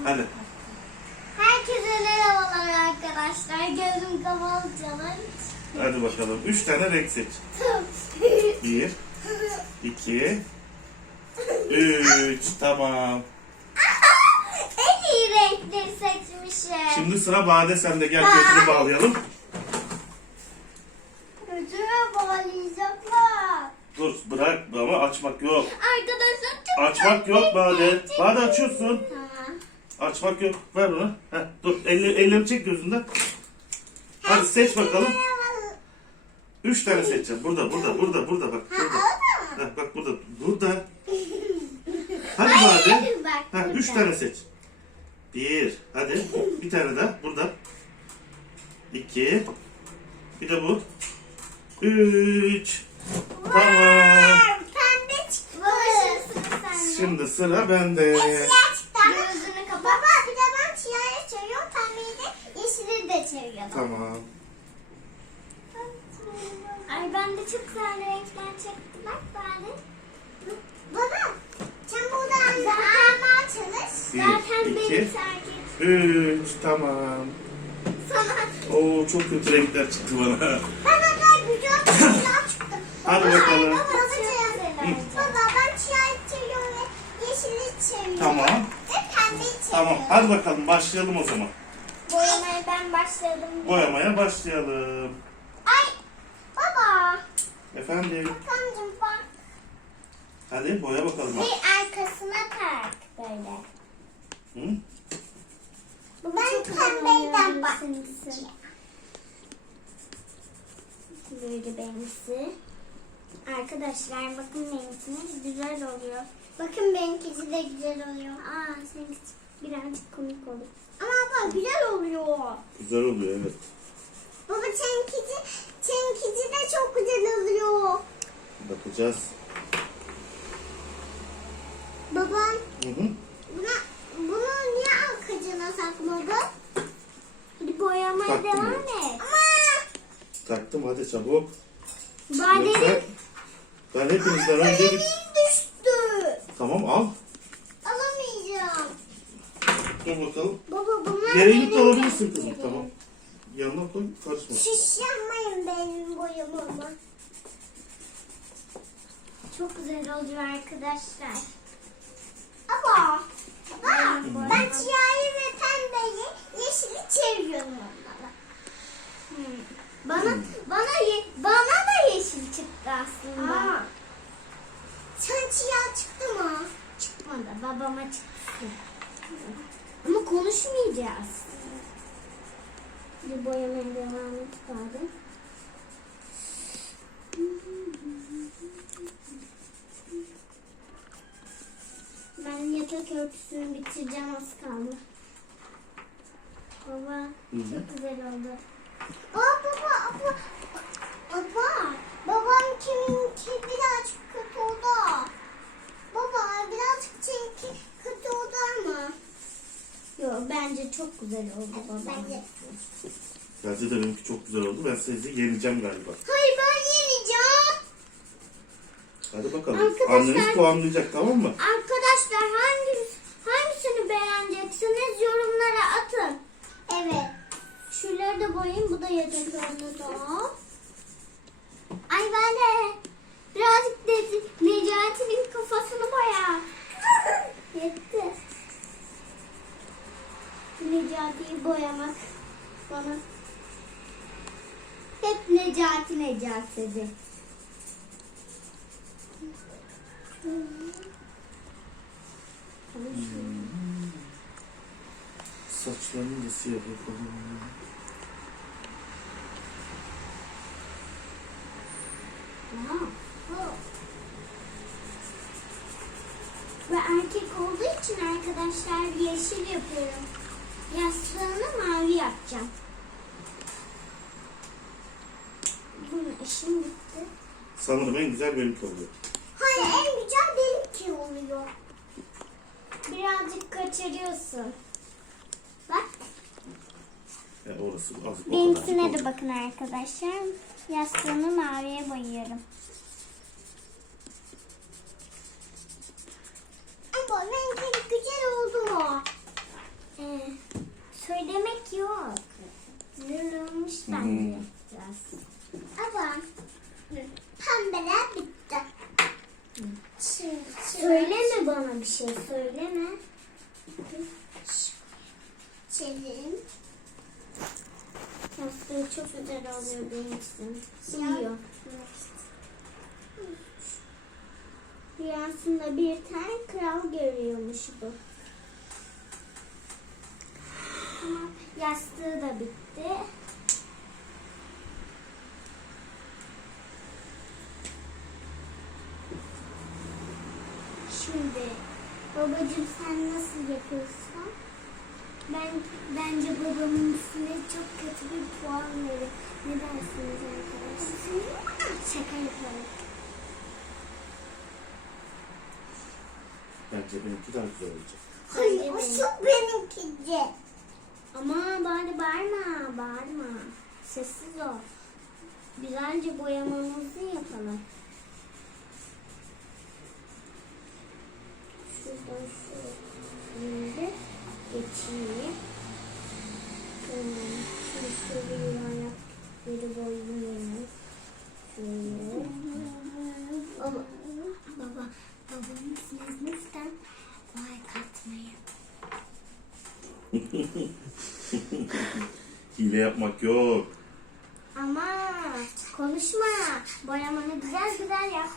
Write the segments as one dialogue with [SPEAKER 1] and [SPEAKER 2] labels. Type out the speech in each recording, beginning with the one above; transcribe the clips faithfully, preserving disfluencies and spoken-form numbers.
[SPEAKER 1] Hadi.
[SPEAKER 2] Herkese merhabalar arkadaşlar. Gözüm kapalı çalar.
[SPEAKER 1] Hadi bakalım. Üç tane renk seç. Bir, iki, üç. Tamam.
[SPEAKER 2] En iyi renkleri seçmişim.
[SPEAKER 1] Şimdi sıra Bade, sende. Gel gözünü bağlayalım.
[SPEAKER 2] Gözüme bağlayacaklar.
[SPEAKER 1] Dur bırak ama açmak yok.
[SPEAKER 2] Arkadaşlar çok
[SPEAKER 1] Açmak yok Bade. Bade açıyorsun.
[SPEAKER 2] Tamam.
[SPEAKER 1] Açmak yok. Ver onu. Heh, dur elleri, elleri çek gözünden. Hadi seç bakalım. Üç tane seçeceğim. Burada, burada, burada, burada bak. Burada. Heh, bak burada. Burada. Hadi Bade.
[SPEAKER 2] Bak,
[SPEAKER 1] Heh, üç
[SPEAKER 2] burada.
[SPEAKER 1] tane seç. Bir. Hadi. Bir tane daha. Burada. İki. Bir de bu. Üç. Tamam.
[SPEAKER 2] Pembe çıktı. Sıra sende.
[SPEAKER 1] Şimdi sıra bende.
[SPEAKER 2] Siyah çıktı. Gözünü kapat. Baba bir de ben siyahı çeviriyorum. Pembeyi de yeşili de çeviriyorum.
[SPEAKER 1] Tamam.
[SPEAKER 2] Ay ben de çok güzel renkler çektim. Bak bari. Baba sen buradan zaten çalış.
[SPEAKER 1] Bir,
[SPEAKER 2] Zaten
[SPEAKER 1] iki,
[SPEAKER 2] benim sergim.
[SPEAKER 1] Üç. Tamam.
[SPEAKER 2] Sana.
[SPEAKER 1] Oo çok kötü renkler çıktı bana.
[SPEAKER 2] Bana da güzel renkler çıktı.
[SPEAKER 1] Hadi
[SPEAKER 2] Baba,
[SPEAKER 1] bakalım.
[SPEAKER 2] Baba, baba ben siyahı çeviriyorum ve yeşili çeviriyorum.
[SPEAKER 1] Tamam.
[SPEAKER 2] Ve pembeyi çeviriyorum.
[SPEAKER 1] Tamam. Hadi bakalım başlayalım o zaman.
[SPEAKER 2] Boyamaya ben başladım.
[SPEAKER 1] Boyamaya başlayalım.
[SPEAKER 2] Ay baba.
[SPEAKER 1] Efendim.
[SPEAKER 2] Kancım bak.
[SPEAKER 1] Hadi boya bakalım.
[SPEAKER 2] Bir arkasına tak böyle.
[SPEAKER 1] Hı?
[SPEAKER 2] Ben pembeyden bakmışım. Böyle benimkisi. Arkadaşlar bakın benimkisi güzel oluyor. Bakın benimkisi de güzel oluyor. Aa seninkisi birazcık komik olur. Ama baba güzel oluyor.
[SPEAKER 1] Güzel oluyor evet.
[SPEAKER 2] Baba seninkisi, seninkisi de çok güzel oluyor.
[SPEAKER 1] Bakacağız.
[SPEAKER 2] Babam
[SPEAKER 1] Hı hı.
[SPEAKER 2] buna, bunu niye arkacına sakladın? Hadi boyamaya
[SPEAKER 1] Taktım
[SPEAKER 2] devam
[SPEAKER 1] ya.
[SPEAKER 2] et. Ama
[SPEAKER 1] Taktım hadi çabuk.
[SPEAKER 2] Badenin
[SPEAKER 1] Yoksa ben hepinizden önce bir...
[SPEAKER 2] düştü.
[SPEAKER 1] Tamam al.
[SPEAKER 2] Alamayacağım.
[SPEAKER 1] Dur bakalım.
[SPEAKER 2] Baba bunlar
[SPEAKER 1] Yere
[SPEAKER 2] benim
[SPEAKER 1] inip alabilirsin kızım.
[SPEAKER 2] renklerim.
[SPEAKER 1] Tamam. Yanına koy karışma.
[SPEAKER 2] Şiş yapmayın benim boyamama. Çok güzel oluyor arkadaşlar. Ama baba, ben siyahı ve pembeyi yeşili çeviriyorum onlara. Hmm. Bana
[SPEAKER 1] Hmm.
[SPEAKER 2] bana ye, bana da yeşil çıktı aslında. Aa. Sen siyah çıktı mı? Çıkmadı. Babama çıktı. Ama konuşmayacağız. Bir boyamaya devam et bari. Ben yatak örtüsünü bitireceğim, az kaldı. Baba
[SPEAKER 1] Hı hı.
[SPEAKER 2] çok güzel oldu. Aa baba, baba, baba, babam kiminki birazcık kötü oldu. Baba birazcık seninki kötü oldu ama. Yok bence çok güzel oldu baba. Bence.
[SPEAKER 1] Bence de benimki çok güzel oldu. Ben sizi yeneceğim galiba.
[SPEAKER 2] Hayır ben yeneceğim.
[SPEAKER 1] Hadi bakalım.
[SPEAKER 2] Arkadaşlar-
[SPEAKER 1] Anneniz puanlayacak tamam mı?
[SPEAKER 2] Arkadaşlar hangi, hangisini beğeneceksiniz yorumlara atın. Evet. Şuraları da boyayayım. Bu da yatak örtüsü. Ay ben de birazcık de Necati'nin kafasını boya. Yetti. Necati'yi boyamak bana. Hep Necati Necati dedi.
[SPEAKER 1] Saçlarını da siyah yapalım.
[SPEAKER 2] Ve erkek olduğu için arkadaşlar yeşil yapıyorum. Yastığını mavi yapacağım. Bunun işim bitti.
[SPEAKER 1] Sanırım en güzel benimki oluyor.
[SPEAKER 2] Hayır en güzel benimki oluyor. Birazcık kaçırıyorsun. Bak.
[SPEAKER 1] Ya orası az. o
[SPEAKER 2] Benimkine
[SPEAKER 1] kadarcık
[SPEAKER 2] de
[SPEAKER 1] oldu.
[SPEAKER 2] bakın arkadaşlar. Yastığını maviye boyuyorum. Ama benimki güzel oldu mu?
[SPEAKER 3] bence
[SPEAKER 1] Hmm.
[SPEAKER 3] yapacağız.
[SPEAKER 2] Ama pembeler bitti. Şimdi
[SPEAKER 3] Söyleme bana bir şey, söyleme.
[SPEAKER 2] çevirin.
[SPEAKER 3] Yastığı çok güzel oluyor benim için. Uyuyor. Rüyasında bir tane kral görüyormuş bu. Ama yastığı da bitti. Şimdi babacığım sen nasıl yapıyorsun? Ben bence babamın üstüne çok kötü bir puan verir. Ne dersiniz arkadaşlar? Şaka yapalım.
[SPEAKER 1] Bence benimki daha güzel olacak.
[SPEAKER 2] Hayır,
[SPEAKER 3] Bence
[SPEAKER 2] o
[SPEAKER 3] benim.
[SPEAKER 2] şu benimki de.
[SPEAKER 3] Ama bari bağırma, bağırma. Sessiz ol. Güzelce boyamamızı yapalım. Şuradan şöyle geçeyim. Hmm, Şimdi şöyle yuvarlakları boyayalım. Şöyle. Baba, baba, babamın sizden like atmayı.
[SPEAKER 1] Hile yapmak yok.
[SPEAKER 3] Ama konuşma. Boyamanı güzel güzel yap.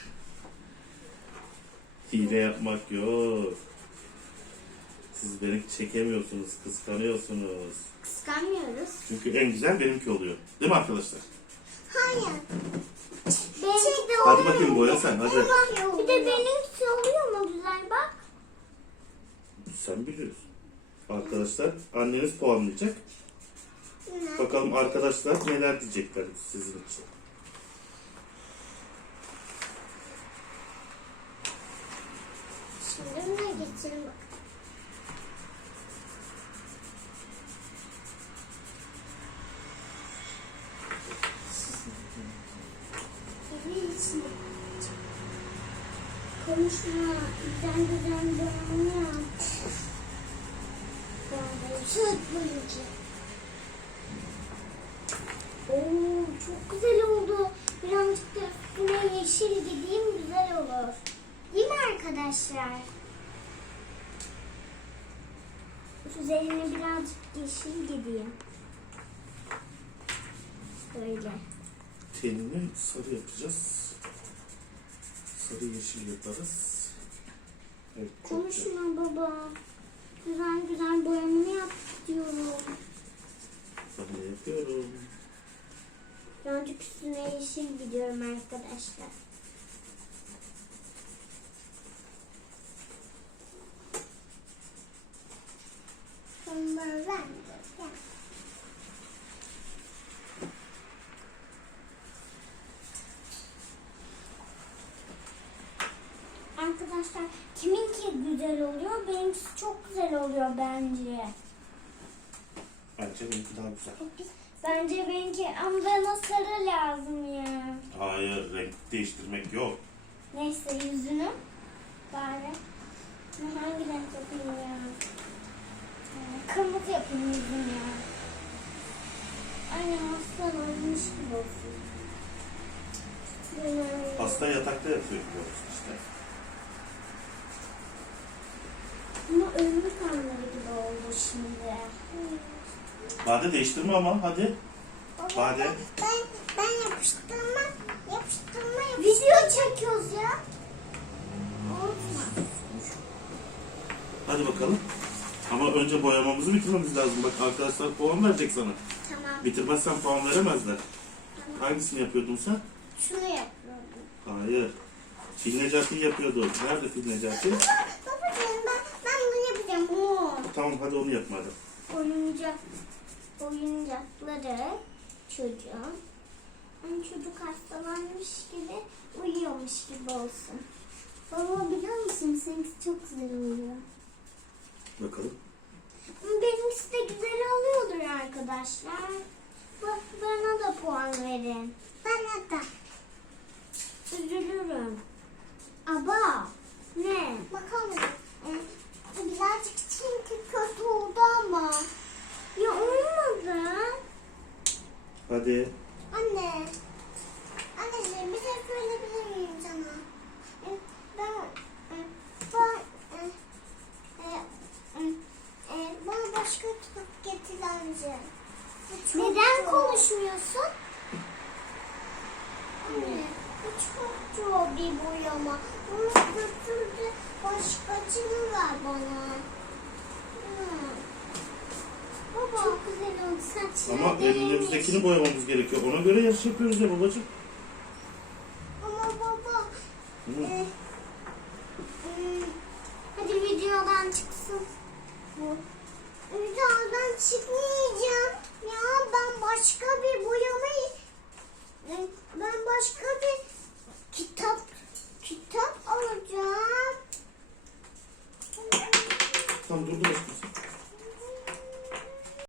[SPEAKER 1] Hile yapmak yok. Siz beni çekemiyorsunuz, kıskanıyorsunuz.
[SPEAKER 3] Kıskanmıyoruz.
[SPEAKER 1] Çünkü en güzel benimki oluyor. Değil mi arkadaşlar?
[SPEAKER 2] Hayır.
[SPEAKER 3] Benimki de
[SPEAKER 1] Hadi
[SPEAKER 3] oluyor.
[SPEAKER 1] bakayım boya sen hadi.
[SPEAKER 3] Bir de benimki oluyor mu güzel bak.
[SPEAKER 1] Sen biliyorsun. Arkadaşlar anneniz puanlayacak. Bakalım arkadaşlar neler diyecekler sizin için.
[SPEAKER 2] Şimdi buna geçelim bak. Evin içine.
[SPEAKER 3] Konuşma. Güzel güzel boyamını yap.
[SPEAKER 2] Süt boyunca.
[SPEAKER 3] Oo, çok güzel oldu. Birazcık da üstüne yeşil gideyim güzel olur. Değil mi arkadaşlar? Üzerine birazcık yeşil gideyim. Böyle.
[SPEAKER 1] Tenini sarı yapacağız. Sarı yeşil yaparız. Evet, çok güzel.
[SPEAKER 3] Konuşma baba. Güzel güzel boyamını yap diyorum.
[SPEAKER 1] Ben de yapıyorum.
[SPEAKER 3] Birazcık üstüne yeşil gidiyorum arkadaşlar.
[SPEAKER 2] Sonra ben de.
[SPEAKER 3] Arkadaşlar kiminki güzel oluyor? Benimkisi çok güzel oluyor bence.
[SPEAKER 1] Bence benimki daha güzel.
[SPEAKER 3] Bence benimki ama bana sarı lazım ya.
[SPEAKER 1] Hayır, renk değiştirmek yok.
[SPEAKER 3] Neyse yüzünü bari. Hangi renk yapayım ya? Ee, Kırmızı yapayım yüzünü ya. Aynen aslan olmuş gibi olsun. Böyle.
[SPEAKER 1] Hasta yatakta yatıyor biliyoruz işte.
[SPEAKER 3] Ama ölmüş anları gibi oldu şimdi.
[SPEAKER 1] Bade değiştirme ama hadi. Bade.
[SPEAKER 2] Ben, ben yapıştırma, yapıştırma, yapıştırma.
[SPEAKER 3] Video çekiyoruz ya. Unutma.
[SPEAKER 1] Hadi bakalım. Ama önce boyamamızı bitirmemiz lazım. Bak arkadaşlar puan verecek sana.
[SPEAKER 2] Tamam.
[SPEAKER 1] Bitirmezsen puan veremezler. Hangisini yapıyordun sen?
[SPEAKER 2] Şunu yapıyorum.
[SPEAKER 1] Hayır. Fil Necati yapıyordu. Nerede Fil Necati?
[SPEAKER 2] Babacığım ben, ben bunu yapacağım. Bunu.
[SPEAKER 1] Tamam hadi onu yapma hadi.
[SPEAKER 3] Oyuncak, oyuncakları çocuğun. Yani çocuk hastalanmış gibi uyuyormuş gibi olsun. Baba biliyor musun seninkisi çok güzel oluyor.
[SPEAKER 1] Bakalım.
[SPEAKER 3] Ama benimkisi de güzel oluyordur arkadaşlar. Bak bana da puan verin.
[SPEAKER 2] Bana da.
[SPEAKER 3] Üzülürüm. Aba ne?
[SPEAKER 2] Bakalım. Ee, birazcık çünkü kötü oldu ama.
[SPEAKER 3] Ya olmadı.
[SPEAKER 1] Hadi.
[SPEAKER 2] Anne. Anneciğim bir şey söyleyebilir miyim sana? E, Ben, e, ben, e, e, e, e, bana başka kitap getir anne. Çok
[SPEAKER 3] Neden
[SPEAKER 2] zor.
[SPEAKER 3] konuşmuyorsun?
[SPEAKER 2] Anne, bu çok zor bir boyama. Bunu götürdü, başkasını ver bana. Hı. Baba.
[SPEAKER 3] Çok güzel oldu. Saçları
[SPEAKER 1] Ama elimizdekini boyamamız gerekiyor. Ona göre yarış yapıyoruz ya babacığım.
[SPEAKER 2] Ama baba.
[SPEAKER 1] Hı.
[SPEAKER 2] E, e,
[SPEAKER 3] Hadi videodan çıksın.
[SPEAKER 2] Videodan çıkmayacağım. Ya ben başka bir boyamayı ben başka bir kitap kitap alacağım.
[SPEAKER 1] Tamam dur dur.